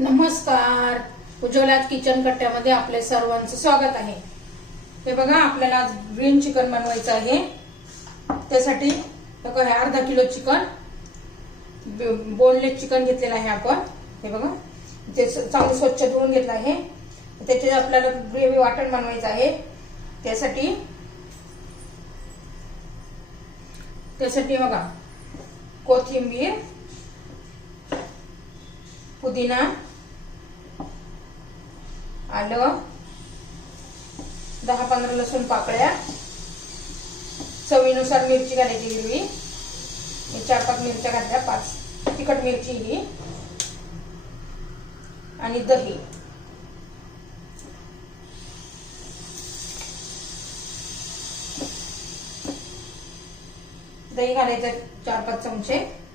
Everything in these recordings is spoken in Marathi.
नमस्कार. उज्ज्वलात किचन कट्ट्यामध्ये आपले सर्वांचं स्वागत आहे. हे बघा आपल्याला आज ग्रीन चिकन बनवायचं आहे. त्यासाठी बघा, हे अर्धा किलो चिकन बोनलेस चिकन घेतलेलं आहे आपण. हे बघा ते चांगलं स्वच्छ धुवून घेतलं आहे. त्याचे आपल्याला ग्रेव्ही वाटण बनवायचं आहे. त्यासाठी त्यासाठी बघा कोथिंबीर पुदिना आलं. दहा पंधरा लसूण पाकळ्या. चवीनुसार मिरची घालायची हिरवी. मी चार पाच मिरच्या घातल्या पाच तिखट मिरची ही आणि दही. दही घालायचं चार पाच चमचे.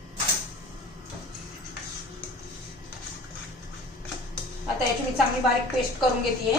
आता याची मी चांगली बारीक पेस्ट करून घेते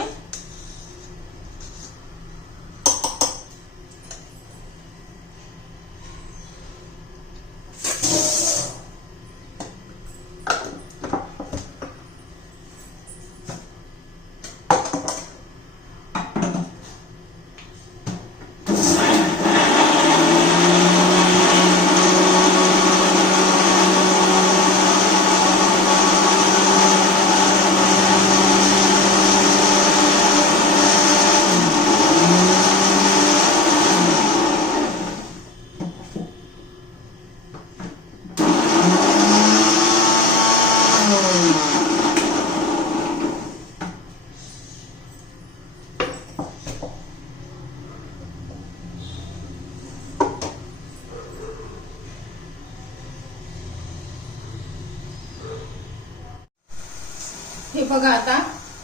बघा आता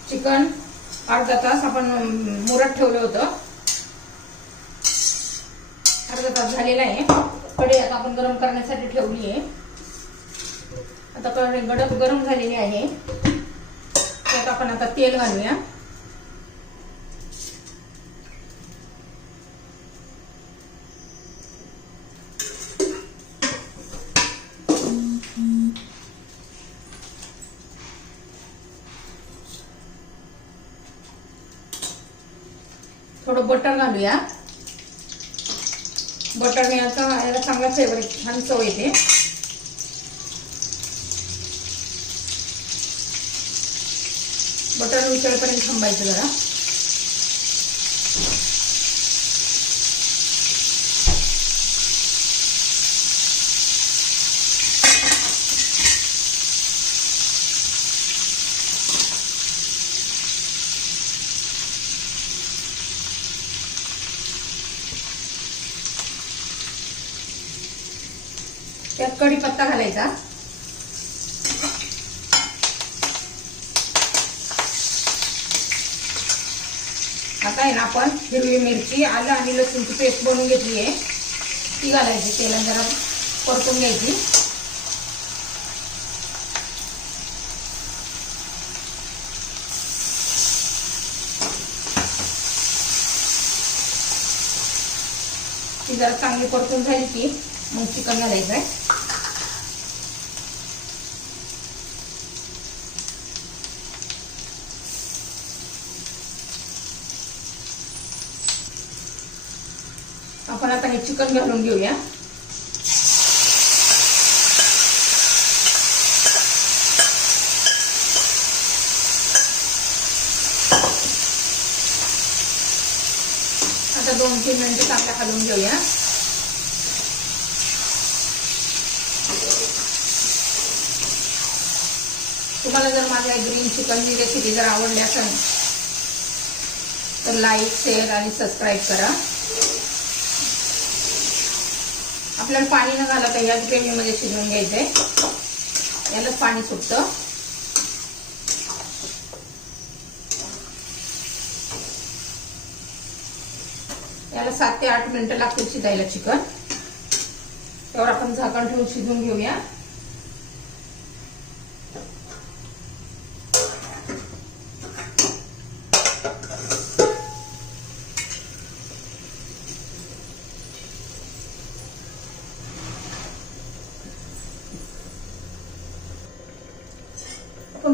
चिकन अर्धा तास आपण मुरत ठेवलं होतं. अर्धा तास झालेला आहे. कढई आता आपण गरम करण्यासाठी ठेवली आहे. आता कढई गडप गरम झालेली आहे. त्यात आपण आता तेल घालूया. थोडं बटर घालूया. बटरने याचा याला चांगला फ्लेवर छान चव येते. बटर उचळपर्यंत थांबायचं जरा. त्यात कढीपत्ता घालायचा. आता आहे ना आपण हिरवी मिरची आलं आणि लसूणची पेस्ट बनवून घेतली आहे. ती घालायची तेलात जरा परतून घ्यायची. ती जरा चांगली परतून झाली की मग चिकन घालायचं आहे. आपण आता हे चिकन घालून घेऊया. आता दोन तीन मिनटं चांगल्या घालून घेऊया. तुम्हाला जर माझ्या ग्रीन चिकनची रेसिपी जर आवडली असेल तर लाईक शेअर आणि सबस्क्राईब करा. आपल्याला पाणी न घालता याच ग्रेव्हीमध्ये शिजवून घ्यायचंय. यालाच पाणी सुटतं. याला सात ते आठ मिनिटं लागतील शिजायला चिकन त्यावर आपण झाकण ठेवून शिजवून घेऊया.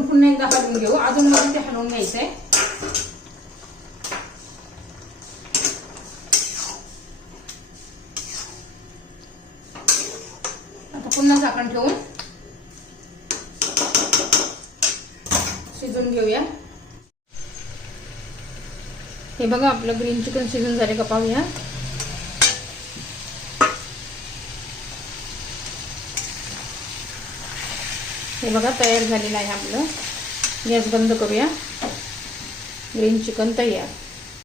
आपण पुन्हा एकदा हलवून घेऊ अजून मधून ते हलवून घ्यायचंय आता पुन्हा झाकण ठेवून शिजून घेऊया हे बघा आपलं ग्रीन चिकन शिजून झाले का पाहूया हे बघा तयार झालेलं आहे आपलं. गॅस बंद करूया. ग्रीन चिकन तयार.